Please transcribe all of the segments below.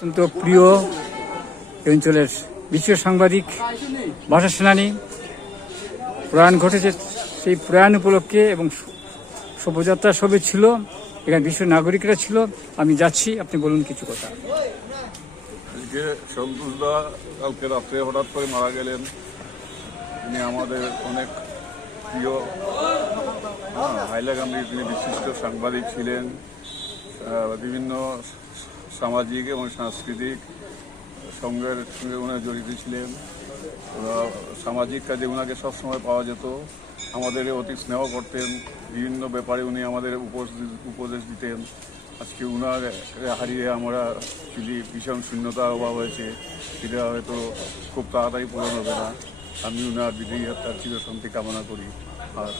অত্যন্ত প্রিয় এই অঞ্চলের বিশ্ব সাংবাদিক, ভাষা সেনানী। প্রয়াণ ঘটেছে সেই প্রয়াণ উপলক্ষে এবং শোভাযাত্রা সবে ছিল, এখানে বিশ্ব নাগরিকরা ছিল। আমি যাচ্ছি, আপনি বলুন কিছু কথা। আজকে সন্তোষ দা কালকে রাত্রে হঠাৎ করে মারা গেলেন। তিনি আমাদের অনেক প্রিয় হাইলাকান্দির তিনি বিশিষ্ট সাংবাদিক ছিলেন বিভিন্ন সামাজিক এবং সাংস্কৃতিক সঙ্গের সঙ্গে উনি জড়িত ছিলেন। সামাজিক কাজে ওনাকে সবসময় পাওয়া যেত। আমাদের অতি স্নেহ করতেন। বিভিন্ন ব্যাপারে উনি আমাদের উপদেশ দিতেন। আজকে উনার হারিয়ে আমরা যদি ভীষণ শূন্যতা অভাব হয়েছে, সেটা হয়তো খুব তাড়াতাড়ি পূরণ হবে না। আমি উনার বিধি তার চিরশান্তি কামনা করি। আর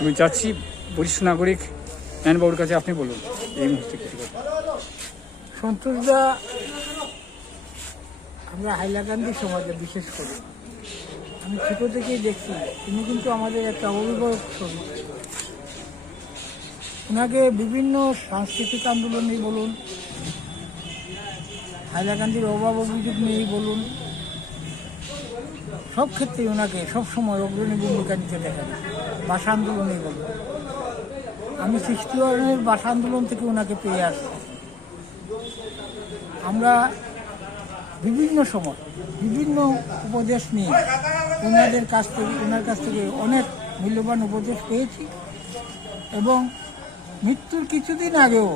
আমি যাচ্ছি বরিষ্ঠ নাগরিক নারায়ণবাবুর কাছে আপনি বলুন। এই মুহূর্তে কিছু কথা। সন্তোষদা, আমরা হাইলাকান্দি সমাজে বিশেষ করে, আমি ছোট থেকেই দেখছি, তিনি কিন্তু আমাদের একটা অভিভাবক শ্রমিক ওনাকে বিভিন্ন সাংস্কৃতিক আন্দোলনেই বলুন হাইলাকান্দির অভাব অভিযোগ নিয়েই বলুন, সব ক্ষেত্রেই ওনাকে সবসময় অগ্রণী ভূমিকা নিতে দেখা যায়, ভাষা আন্দোলনেই বলুন। আমি সৃষ্টি ভাষা আন্দোলন থেকে ওনাকে পেয়ে আসছি। আমরা বিভিন্ন সময় বিভিন্ন উপদেশ নিয়ে ওনাদের কাছ থেকে, ওনার কাছ থেকে অনেক মূল্যবান উপদেশ পেয়েছি এবং মৃত্যুর কিছুদিন আগেও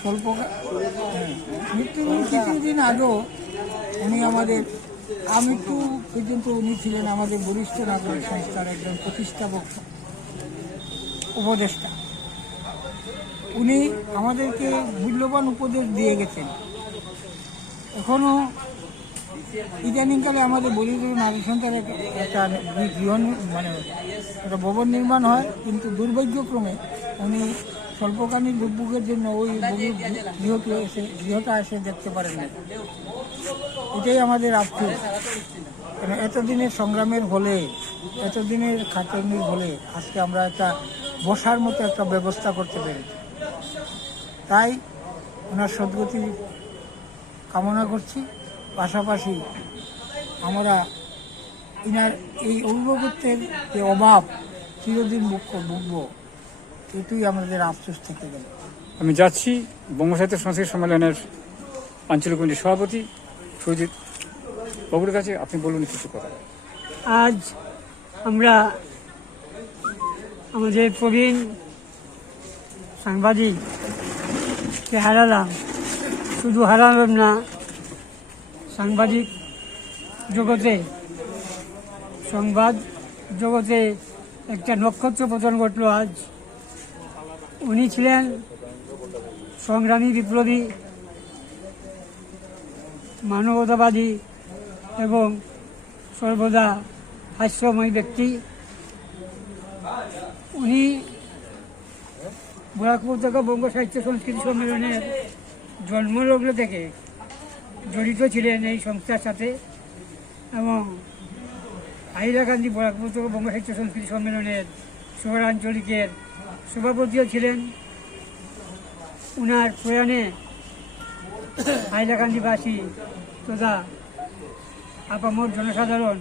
স্বল্প মৃত্যুর কিছুদিন আগেও উনি আমাদের আমৃত্যু পর্যন্ত উনি ছিলেন আমাদের বরিষ্ঠ নাগরিক সংস্থার একজন প্রতিষ্ঠাপক, উপদেষ্টা। উনি আমাদেরকে মূল্যবান উপদেশ দিয়ে গেছেন। এখনও ইদানিংকালে আমাদের বলিউড নারী সন্তানের একটা গৃহ মানে একটা ভবন নির্মাণ হয়, কিন্তু দুর্ভাগ্যক্রমে উনি স্বল্পকালীন দুর্ভোগের জন্য ওই গৃহকে এসে গৃহটা এসে দেখতে পারেন না এটাই আমাদের আফসোস। কেন এতদিনের সংগ্রামের হলে, এতদিনের খাটনির হলে আজকে আমরা একটা বসার মতো একটা ব্যবস্থা করতে পেরেছি। তাই ওনার সদ্গতি কামনা করছি। পাশাপাশি আমরা ইনার এই অভিভাবকত্বের যে অভাব চিরদিন মুখ্য ভুগব এটুই আমাদের আফসোস থেকে গেল। আমি যাচ্ছি বঙ্গ সাহিত্য সংস্কৃতি সম্মেলনের আঞ্চলিক কমিটির সভাপতি সুজিত বাবুর কাছে। আপনি বলুন কিছু কথা। আজ আমরা আমাদের প্রবীণ সাংবাদিককে হারালাম, শুধু হারালাম না, সাংবাদিক জগতে, সংবাদ জগতে একটা নক্ষত্র পতন ঘটল আজ। উনি ছিলেন সংগ্রামী বিপ্লবী, মানবতাবাদী এবং সর্বদা হাস্যময় ব্যক্তি। উনি গোরাখপুর থেকে বঙ্গ সাহিত্য সংস্কৃতি সম্মেলনের জন্মলগ্ন থেকে জড়িত ছিলেন এই সংস্থার সাথে এবং হাইলা গান্ধী বরাকপুর থেকে বঙ্গ সাহিত্য সংস্কৃতি সম্মেলনের শহরাঞ্চলিকের সভাপতিও ছিলেন। উনার প্রয়াণে হাইলাকান্দিবাসী তথা আপামর জনসাধারণ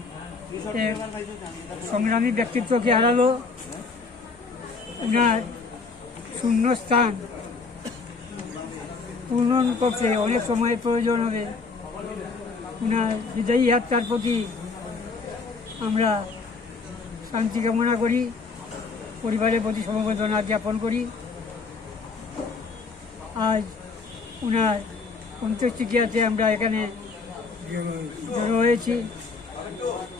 সংগ্রামী ব্যক্তিত্বকে হারালো। উনার শূন্যস্থান পূরণ করতে অনেক সময় প্রয়োজন হবে। ওনার হৃদয়ী হত্যার প্রতি আমরা শান্তি কামনা করি, পরিবারের প্রতি সমবেদনা জ্ঞাপন করি। আজ উনার অন্ত্যেষ্টিক্রিয়াতে আমরা এখানে হয়েছি।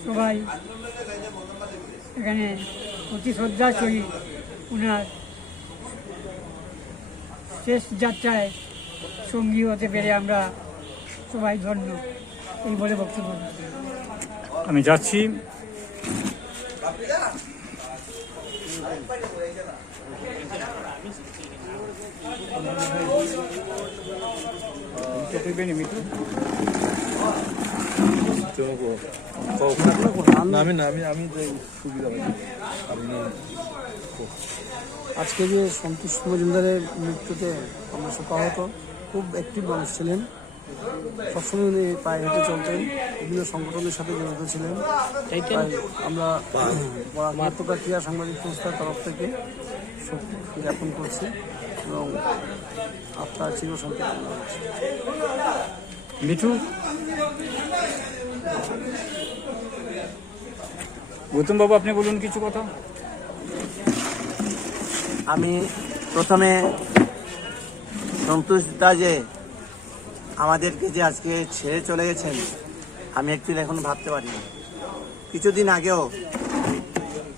সবাই এখানে অতি শ্রদ্ধার সহিত ওনার শেষ যাত্রায় সঙ্গী হতে পেরে আমরা সবাই ধন্য। এই বলে বক্তব্য। আমি যাচ্ছি। আমি না আমি আমি সুবিধা পাই আমি না আজকে যে সন্তোষ মজুমদারের মৃত্যুতে আমরা শোকাহত খুব অ্যাক্টিভ মানুষ ছিলেন। সবসময় উনি পায়ে হেঁটে চলতেন বিভিন্ন সংগঠনের সাথে জড়িত ছিলেন। তাই আমরা মাতৃকা ক্রিয়া সাংবাদিক সংস্থার তরফ থেকে শোক জ্ঞাপন করছি এবং আপনার চিরশান্তি কামনা মিঠু? গৌতম বাবু আপনি বলুন কিছু কথা। আমি প্রথমে সন্তুষ্টতা যে আমাদেরকে যে আজকে ছেড়ে চলে গেছেন, আমি একটু এখন ভাবতে পারিনি কিছুদিন আগেও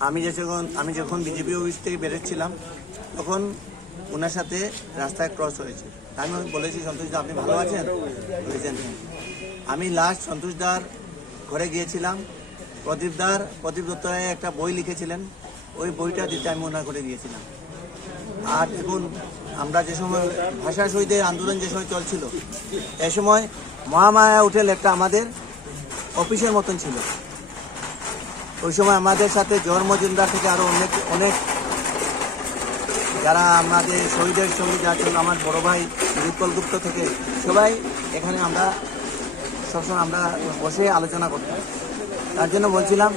আমি যখন আমি যখন বিজেপি অফিস থেকে বেরোচ্ছিলাম, তখন ওনার সাথে রাস্তায় ক্রস হয়েছে। আমি বলেছি, সন্তোষ দা, আপনি ভালো আছেন? বলেছেন "হ্যাঁ।" আমি লাস্ট সন্তোষ দার ঘরে গিয়েছিলাম। প্রদীপ দার, প্রদীপ একটা বই লিখেছিলেন। ওই বইটা দিতে আমি ওনার করে দিয়েছিলাম আর দেখুন, আমরা যে সময় ভাষা শহীদের আন্দোলন যে সময় চলছিল, এ সময় মহামায়া হোটেল একটা আমাদের অফিসের মতন ছিল। ওই সময় আমাদের সাথে জোহর মজুমদার থেকে আরও অনেক অনেক যারা আমাদের শহীদের সঙ্গে যা ছিল আমার বড় ভাই বিপুল গুপ্ত থেকে, সবাই এখানে আমরা সবসময় আমরা বসে আলোচনা করতাম। তার জন্য বলছিলাম,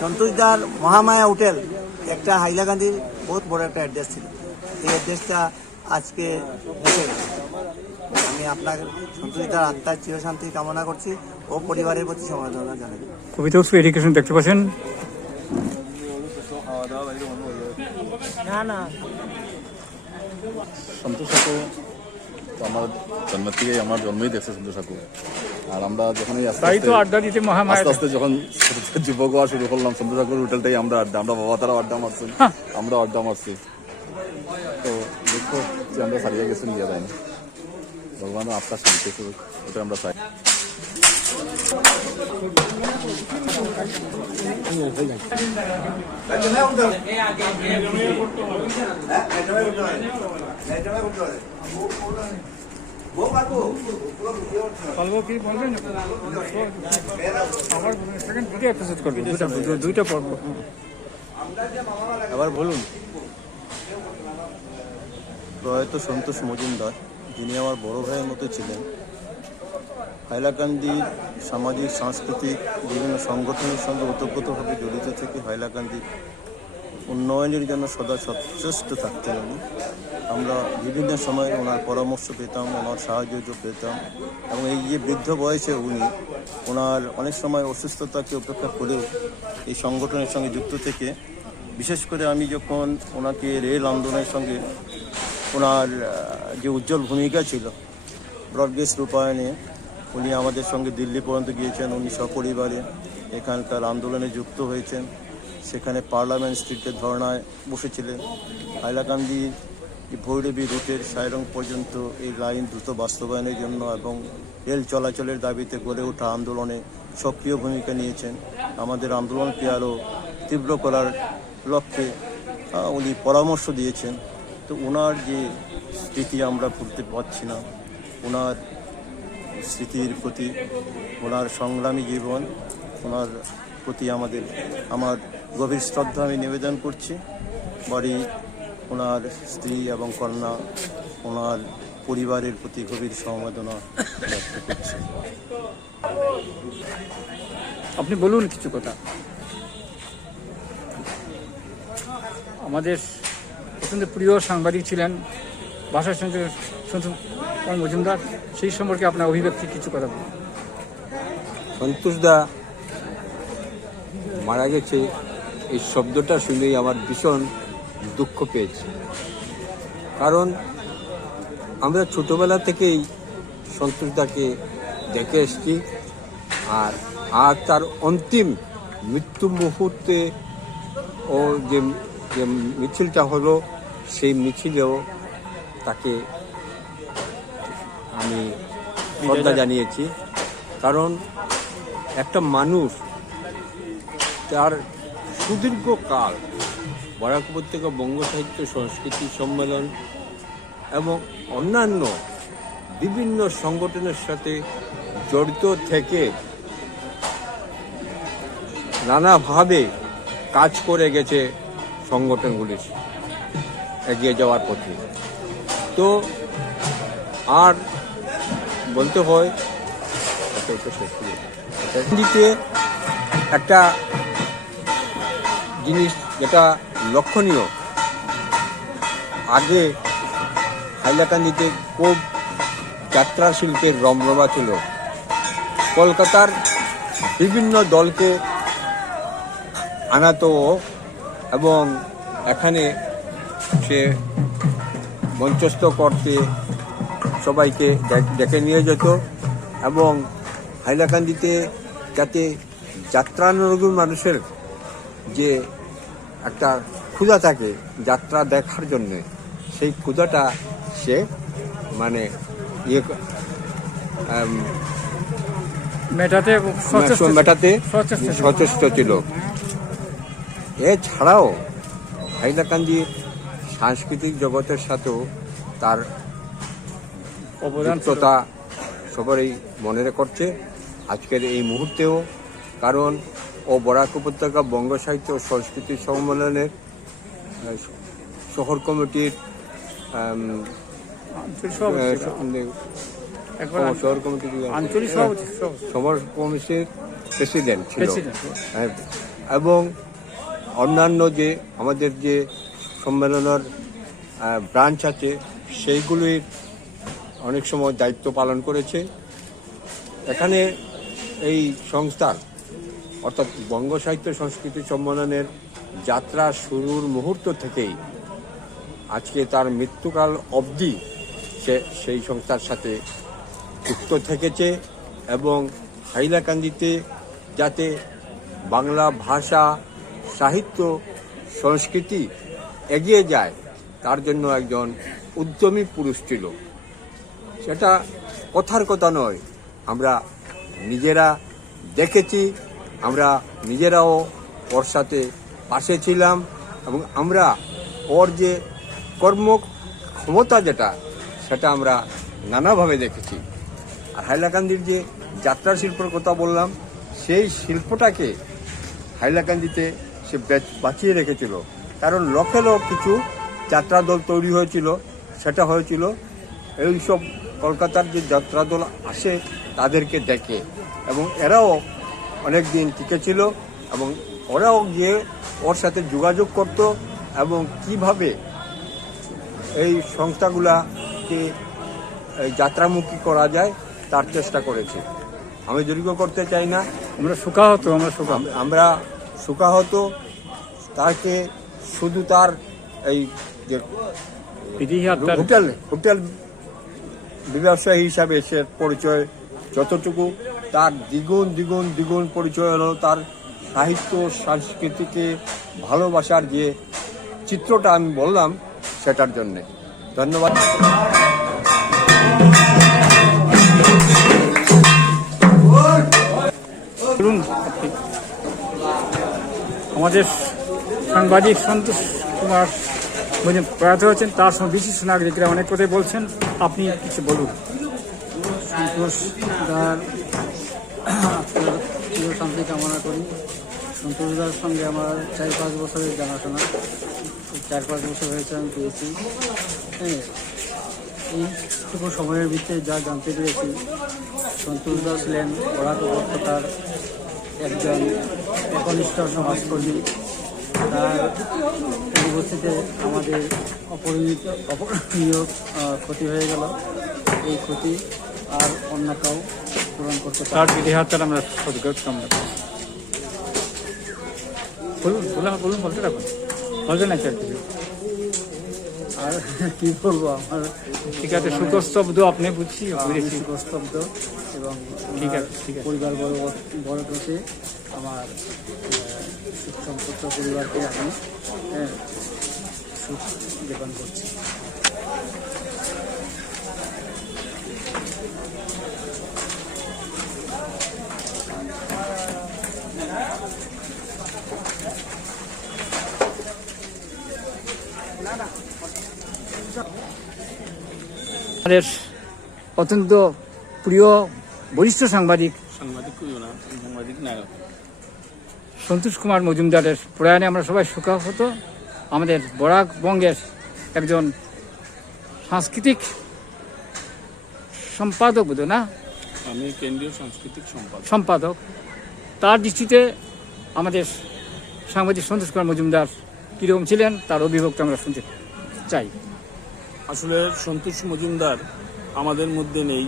সন্তোষদার মহামায়া হোটেল একটা হাইলাকান্দির বহুত বড় একটা অ্যাড্রেস ছিল। এই অ্যাড্রেসটা আজকে মুছে গেছে আমি আপনার সন্তোষদার আত্মার চিরশান্তি কামনা করছি ও পরিবারের প্রতি সমবেদনা জানাই। কবিতা উৎসব এডুকেশন দেখতে পাচ্ছেন? না না। সন্তোষ সাকু তো আমার জন্ম থেকেই আমার জন্মই দেখছে সন্তোষ সাকু। আর আমরা যখন এই আস্তে তাই তো আস্তে আড্ডা দিতে মহামায়া আস্তে আস্তে যখন যুবক হওয়া শুরু করলাম সন্তোষ সাকুর হোটেলটাই আমরা আড্ডা আমরা বাবা তারা আড্ডা মারছেন আমরা আড্ডা মারছি। তো দেখো যে আমরা হারিয়ে গেছি নিয়ে যায় না ভগবান আপনার শান্তি করুক ওটা আমরা চাই। বলব কি বলবেন? আবার সেকেন্ড দুটো এপিসোড করব দুটা দুটো- দুইটা পর্ব। আবার বলুন। প্রয়াত সন্তোষ মজুমদার, যিনি আমার বড় ভাইয়ের মতো ছিলেন। হাইলাকান্দি সামাজিক, সাংস্কৃতিক, বিভিন্ন সংগঠনের সঙ্গে ওতপ্রোতভাবে জড়িত থেকে হাইলাকান্দি উন্নয়নের জন্য সদা সচেষ্ট থাকতেন উনি। আমরা বিভিন্ন সময় ওনার পরামর্শ পেতাম, ওনার সাহায্য পেতাম এবং এই যে বৃদ্ধ বয়সে উনি ওনার অনেক সময় অসুস্থতাকে উপেক্ষা করেও এই সংগঠনের সঙ্গে যুক্ত থেকে, বিশেষ করে আমি যখন ওনাকে রেল আন্দোলনের সঙ্গে ওনার যে উজ্জ্বল ভূমিকা ছিল ব্রডগেজ রূপায়ণে, উনি আমাদের সঙ্গে দিল্লি পর্যন্ত গিয়েছেন, উনি সপরিবারে এখানকার আন্দোলনে যুক্ত হয়েছেন। সেখানে পার্লামেন্ট স্ট্রিটের ধর্নায় বসেছিলেন। হাইলাকান্দি ভৈরবী রুটের সাইরং পর্যন্ত এই লাইন দ্রুত বাস্তবায়নের জন্য এবং রেল চলাচলের দাবিতে গড়ে ওঠা আন্দোলনে সক্রিয় ভূমিকা নিয়েছেন। আমাদের আন্দোলনকে আরও তীব্র করার লক্ষ্যে উনি পরামর্শ দিয়েছেন। তো ওনার যে স্মৃতি আমরা ভুলতে পারছি না ওনার স্মৃতির প্রতি ওনার সংগ্রামী জীবন ওনার প্রতি আমাদের, আমার গভীর শ্রদ্ধা আমি নিবেদন করছি। বাড়ি ওনার স্ত্রী এবং কন্যা ওনার পরিবারের প্রতি গভীর সমবেদনা ব্যক্ত করছি। আপনি বলুন কিছু কথা। আমাদের অত্যন্ত প্রিয় সাংবাদিক ছিলেন ভাষা সন্তোষ মজুমদার। সেই সম্পর্কে আপনার অভিব্যক্তি কিছু কথা বলুন। সন্তোষদা মারা গেছে। এই শব্দটা শুনেই আমার ভীষণ দুঃখ পেয়েছে। কারণ আমরা ছোটবেলা থেকেই সন্তোষদাকে দেখে এসেছি আর আর তার অন্তিম মৃত্যু মুহূর্তে ও যে মিছিলটা হলো সেই মিছিলেও তাকে আমি শ্রদ্ধা জানিয়েছি। কারণ একটা মানুষ তার সুদীর্ঘ কাল বরাক উপত্যকা বঙ্গ সাহিত্য সংস্কৃতি সম্মেলন এবং অন্যান্য বিভিন্ন সংগঠনের সাথে জড়িত থেকে নানাভাবে কাজ করে গেছে সংগঠনগুলির। এগিয়ে যাওয়ার পথে। তো আর বলতে হয় একটা জিনিস যেটা লক্ষণীয়, আগে হাইলাকান্দিতে খুব যাত্রা শিল্পের রমরমা ছিল। কলকাতার বিভিন্ন দলকে আনাতো এবং এখানে সে মঞ্চস্থ করতে সবাইকে ডেক- নিয়ে যেত এবং হাইলাকান্দিতে যাতে যাত্রানুরোগী মানুষের যে একটা ক্ষুধা থাকে যাত্রা দেখার জন্যে সেই ক্ষুধাটা সে মানে ইয়ে মেটাতে। মেটাতে সচেষ্ট ছিল। সচেষ্ট ছিল এছাড়াও হাইলাকান্দির সাংস্কৃতিক জগতের সাথেও তার অবদান ছিল। যুক্ততা সবারই মনে করছে আজকের এই মুহূর্তেও কারণ ও বরাক উপত্যকা বঙ্গ সাহিত্য ও সংস্কৃতি সম্মেলনের শহর কমিটির শহর কমিটির সভাপতি। সবার কমিটির প্রেসিডেন্ট ছিল। হ্যাঁ, এবং অন্যান্য যে আমাদের যে সম্মেলনের ব্রাঞ্চ আছে, সেইগুলির অনেক সময় দায়িত্ব পালন করেছে। এখানে এই সংস্থার, অর্থাৎ বঙ্গ সাহিত্য সংস্কৃতি সম্মেলনের যাত্রা শুরুর মুহূর্ত থেকেই আজকে তার মৃত্যুকাল অবধি সে সেই সংস্থার সাথে যুক্ত থেকেছে এবং হাইলাকান্দিতে যাতে বাংলা ভাষা, সাহিত্য, সংস্কৃতি এগিয়ে যায়, তার জন্য একজন উদ্যমী পুরুষ ছিল। সেটা কথার কথা নয়। আমরা নিজেরা দেখেছি, আমরা নিজেরাও ওর সাথে পাশে ছিলাম এবং আমরা ওর যে কর্ম ক্ষমতা যেটা, সেটা আমরা নানাভাবে দেখেছি। আর হাইলাকান্দির যে যাত্রা শিল্পর কথা বললাম, সেই শিল্পটাকে হাইলাকান্দিতে সে বাঁচিয়ে রেখেছিল। কারণ লক্ষে লোক কিছু যাত্রা দল তৈরি হয়েছিল সেটা হয়েছিল। এইসব কলকাতার যে যাত্রা দল আসে তাদেরকে দেখে। এবং এরাও অনেক দিন টিকে ছিল এবং ওরাও গিয়ে ওর সাথে যোগাযোগ করত এবং কীভাবে এই সংস্থাগুলাকে যাত্রামুখী করা যায় তার চেষ্টা করেছে। আমি দীর্ঘ করতে চাই না। আমরা সুখা হতো আমরা সুখা আম- আমরা সুখাহত তাকে শুধু তার এই যে হোটেল হোটেল ব্যবসায়ী হিসাবে সে পরিচয় যতটুকু তার দ্বিগুণ দ্বিগুণ দ্বিগুণ পরিচয় হলো তার সাহিত্য সংস্কৃতিকে ভালোবাসার যে চিত্রটা আমি বললাম সেটার জন্যে। ধন্যবাদ। আমাদের সাংবাদিক সন্তোষ কুমার প্রয়াত হয়েছেন। তার সঙ্গে বিশিষ্ট নাগরিকরা অনেক কথাই বলছেন। আপনি কিছু বলুন। সন্তোষ দার শান্তি কামনা করি। সন্তোষ সঙ্গে আমার চার পাঁচ বছরের জানাশোনা। চার পাঁচ বছর হয়েছে আমি পেয়েছি। হ্যাঁ এইটুকু সময়ের ভিতরে যা জানতে পেরেছি, সন্তোষ দাস ছিলেন বরাক উপত্যকার একজন একনিষ্ঠ সমাজকর্মী। তার পরিবর্তিতে আমাদের অপরিমিত অপরিণীয় ক্ষতি হয়ে গেল। এই ক্ষতি আর অন্য কেউ পূরণ করতে পারে তার তার আমরা সদগত কামনা করি। বলুন বলুন বলুন বলতে রাখুন। বলতে না কিছু আর কি বলব আমার ঠিক আছে সুখস্তব্ধ আপনি বুঝছি বুঝেছি। সুখস্তব্ধ এবং ঠিক আছে, ঠিক আছে। পরিবার বড় বড় আমার সুখ সম্পর্ক পরিবারকে আমি হ্যাঁ, সুখ জ্ঞাপন করছি। আমাদের অত্যন্ত প্রিয় বরিষ্ঠ সাংবাদিক। সাংবাদিক সাংবাদিক নায়ক। সন্তোষ কুমার মজুমদারের প্রয়াণে আমরা সবাই সুখাহত। আমাদের বরাক বঙ্গের একজন সাংস্কৃতিক সম্পাদক বোধ না? আমি কেন্দ্রীয় সাংস্কৃতিক সম্পাদক। সম্পাদক। তার দৃষ্টিতে আমাদের সাংবাদিক সন্তোষ কুমার মজুমদার কীরকম ছিলেন তার অভিভক্ত আমরা শুনতে চাই। আসলে সন্তোষ মজুমদার আমাদের মধ্যে নেই।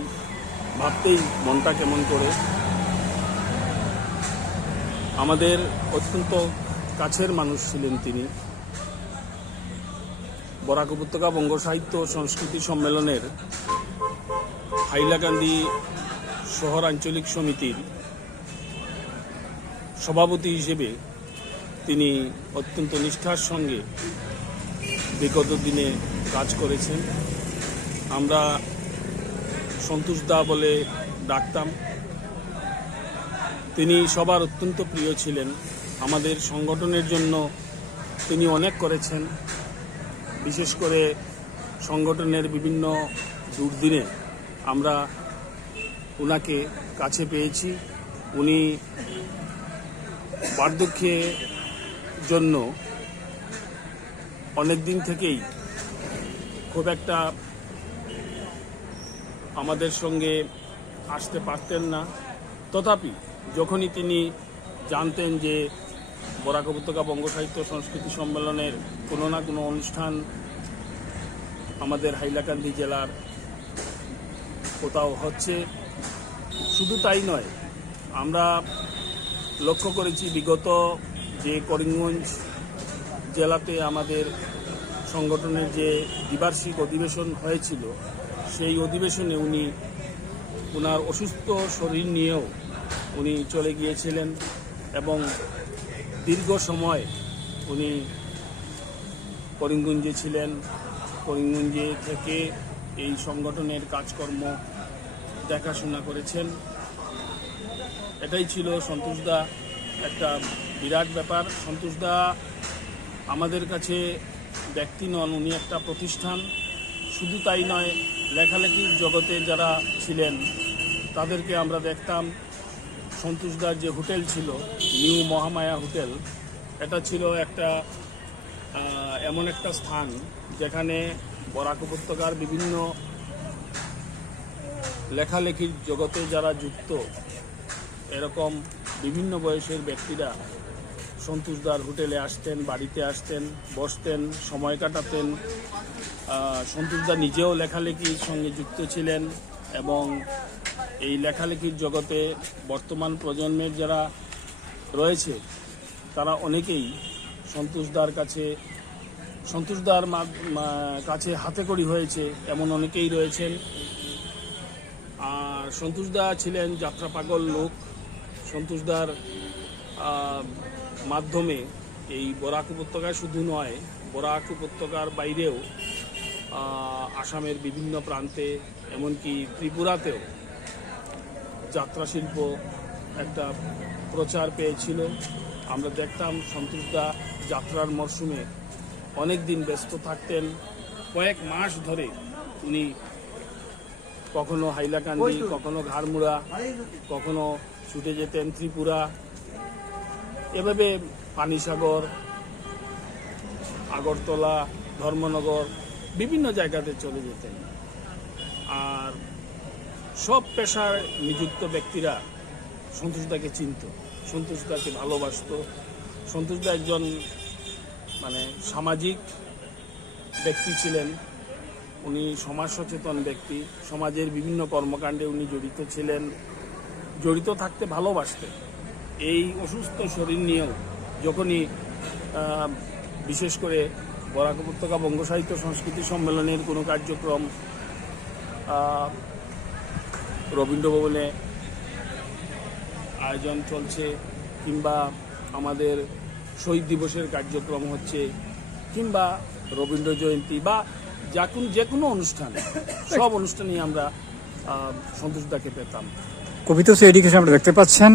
ভাবতেই মনটা কেমন করে আমাদের অত্যন্ত কাছের মানুষ ছিলেন তিনি। বরাক উপত্যকা বঙ্গ সাহিত্য সংস্কৃতি সম্মেলনের হাইলাকান্দি শহর আঞ্চলিক সমিতির সভাপতি হিসেবে তিনি অত্যন্ত নিষ্ঠার সঙ্গে বিগত দিনে কাজ করেছেন। আমরা সন্তোষ দা বলে ডাকতাম। তিনি সবার অত্যন্ত প্রিয় ছিলেন। আমাদের সংগঠনের জন্য তিনি অনেক করেছেন। বিশেষ করে সংগঠনের বিভিন্ন দুর্দিনে আমরা ওনাকে কাছে পেয়েছি। উনি বার্ধক্যের জন্য অনেক দিন থেকেই খুব একটা আমাদের সঙ্গে আসতে পারতেন না। তথাপি যখনই তিনি জানতেন যে বরাক উপত্যকা বঙ্গ সাহিত্য সংস্কৃতি সম্মেলনের কোনো না কোনো অনুষ্ঠান আমাদের হাইলাকান্দি জেলার কোথাও হচ্ছে, শুধু তাই নয়, আমরা লক্ষ্য করেছি বিগত যে করিমগঞ্জ জেলাতে আমাদের সংগঠনের যে দ্বিবার্ষিক অধিবেশন হয়েছিল, সেই অধিবেশনে উনি ওনার অসুস্থ শরীর নিয়েও উনি চলে গিয়েছিলেন এবং দীর্ঘ সময় উনি করিমগঞ্জে ছিলেন। করিমগঞ্জে থেকে এই সংগঠনের কাজকর্ম দেখাশোনা করেছেন। এটাই ছিল সন্তোষদা একটা বিরাট ব্যাপার। সন্তোষদা আমাদের কাছে ব্যক্তি নন, উনি একটা প্রতিষ্ঠান। শুধু তাই নয়, লেখালেখির জগতে যারা ছিলেন, তাদেরকে আমরা দেখতাম। সন্তোষদার যে হোটেল ছিল, নিউ মহামায়া হোটেল, এটা ছিল একটা এমন একটা স্থান যেখানে বরাক উপত্যকার বিভিন্ন লেখালেখির জগতে যারা যুক্ত, এরকম বিভিন্ন বয়সের ব্যক্তিরা সন্তোষদার হোটেলে আসতেন, বাড়িতে আসতেন, বসতেন, সময় কাটাতেন। সন্তোষদা নিজেও লেখালেখির সঙ্গে যুক্ত ছিলেন এবং এই লেখালেখির জগতে বর্তমান প্রজন্মের যারা রয়েছে, তারা অনেকেই সন্তোষদার কাছে সন্তোষদার কাছে হাতে কড়ি হয়েছে, এমন অনেকেই রয়েছেন। আর সন্তোষদা ছিলেন যাত্রা পাগল লোক। সন্তোষদার মাধ্যমে এই বরাক উপত্যকায় শুধু নয়, বরাক উপত্যকার বাইরেও আসামের বিভিন্ন প্রান্তে, এমনকি ত্রিপুরাতেও যাত্রা শিল্প একটা প্রচার পেয়েছিল। আমরা দেখতাম সন্তোষদা যাত্রার মরশুমে অনেক দিন ব্যস্ত থাকতেন। কয়েক মাস ধরে উনি কখনো হাইলাকান্দি কখনো ঘাড়মুড়া কখনো ছুটে যেতেন ত্রিপুরা। এভাবে পানিসাগর আগরতলা ধর্মনগর বিভিন্ন জায়গাতে চলে যেতেন। আর সব পেশায় নিযুক্ত ব্যক্তিরা সন্তোষদাকে চিনত। সন্তোষদাকে ভালোবাসত। সন্তোষদা একজন মানে সামাজিক ব্যক্তি ছিলেন। উনি সমাজ সচেতন ব্যক্তি। সমাজের বিভিন্ন কর্মকাণ্ডে উনি জড়িত ছিলেন। জড়িত থাকতে ভালোবাসতেন। এই অসুস্থ শরীর নিয়েও যখনই বিশেষ করে বরাক উপত্যকা বঙ্গ সাহিত্য সংস্কৃতি সম্মেলনের কোনো কার্যক্রম আহ, রবীন্দ্র ভবনে আয়োজন চলছে কিংবা আমাদের শহীদ দিবসের কার্যক্রম হচ্ছে কিংবা রবীন্দ্র জয়ন্তী বা যা কোন- যে কোনো অনুষ্ঠান সব অনুষ্ঠানেই আমরা সন্তোষদাকে পেতাম। কবিতা এডুকেশন আমরা দেখতে পাচ্ছেন।